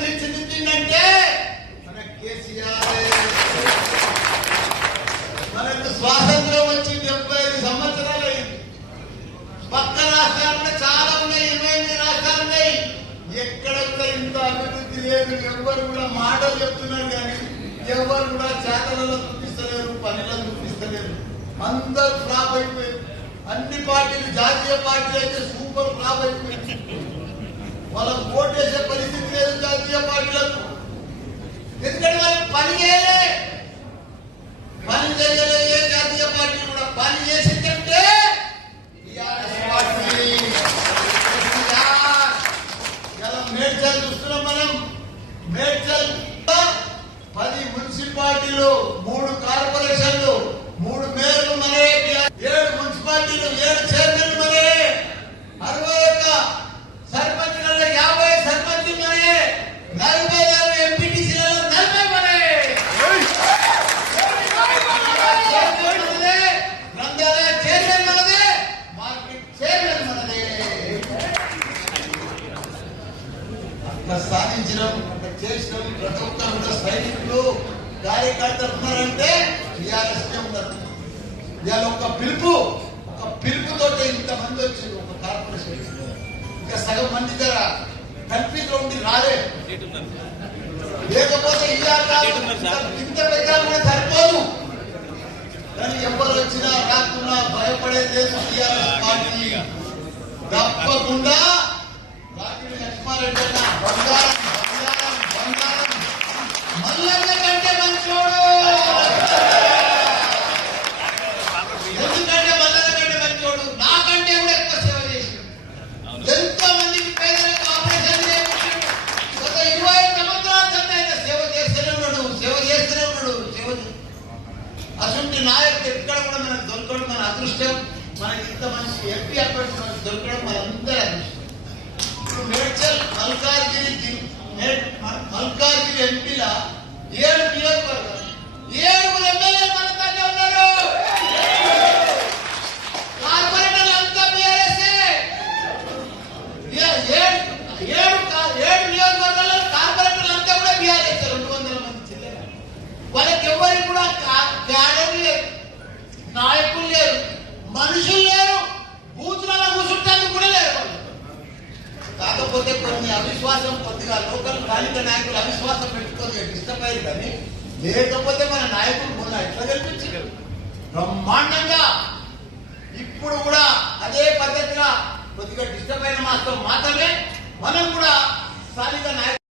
తీర్చిదిద్దిందంటే మన కేసీఆర్. మనకు స్వాతంత్రం వచ్చి డెబ్బై ఐదు సంవత్సరాలు అయింది. పక్క రాష్ట్రాల్లో చాలా ఉన్నాయి ఇరవై ఎనిమిది రాష్ట్రాలు ఉన్నాయి. ఎక్కడ ఇంత అభివృద్ధి లేదు ఎవరు కూడా మాటలు చెప్తున్నారు కానీ ఎవరు కూడా చేతలలో చూపిస్తలేరు పనిలో చూపిస్తలేరు అందరు ఫ్లాప్ అయిపోయారు. అన్ని పార్టీలు జాతీయ పార్టీలు అయితే సూపర్ ఫ్లాప్ అయిపోయింది వాళ్ళకు ఓటు పరిస్థితి లేదు జాతీయ పార్టీలకు ఎందుకంటే వాళ్ళు పని చేయలే పని చేయలే ఏ జాతీయ పార్టీ కూడా పని చేసిందంటే టీఆర్ఎస్ పార్టీ కేసీఆర్. ఇలా మేడ్చల్ మనం. పది మున్సిపాలిటీలు సాధించడం చేసినాం ప్రతి ఒక్కరు కూడా సైనికులు కార్యకర్తలు ఉన్నారంటే టీఆర్ఎస్ ఉన్నారు. ఇవాళ ఒక పిలుపు ఒక పిలుపుతోటి ఇంతమంది వచ్చింది ఒక కార్పొరేషన్ ఇంకా సగం మంది దగ్గర కన్ఫ్యూజ్ ఉండి రాలే. లేకపోతే ఇంత పెద్ద సరిపోదు. కానీ ఎవరు వచ్చినా రాకున్నా భయపడేది లేదు టీఆర్ఎస్ పార్టీ. తప్పకుండా మల్లన్న కంటే మంచోడు. ఎందుకంటే మల్లన్న కంటే మంచోడు. నాకంటే కూడా ఎక్కువ సేవ చేసిండు ఎంతో మందికి పేదలకు ఆపరేషన్ చేయించాడు. గత ఇరవై సంవత్సరాల ఆయన సేవ చేస్తూనే ఉన్నాడు. సేవ చేస్తూనే ఉన్నాడు. సేవ అటువంటి నాయకుడు ఎక్కడ కూడా మనకు దొరకడం. మన అదృష్టం మనకి ఇంత మంచి ఎంపీ అభ్యర్థి మనకు దొరకడం మనందరి అదృష్టం. ఇప్పుడు మేడ్చల్ మల్కాజ్గిరి జి- યર પિયર બર્ગર યર విశ్వాసం కొద్దిగా లోకల్ కాలిక నాయకులు అవిశ్వాసం పెట్టుకొని ఇష్టపోయారు కానీ లేకపోతే మన నాయకులు మొన్న ఎట్లా గెలిపించారు బ్రహ్మాండంగా. ఇప్పుడు కూడా అదే పద్ధతిగా కొద్దిగా డిస్టర్బ్ అయిన మాస్టర్ మాట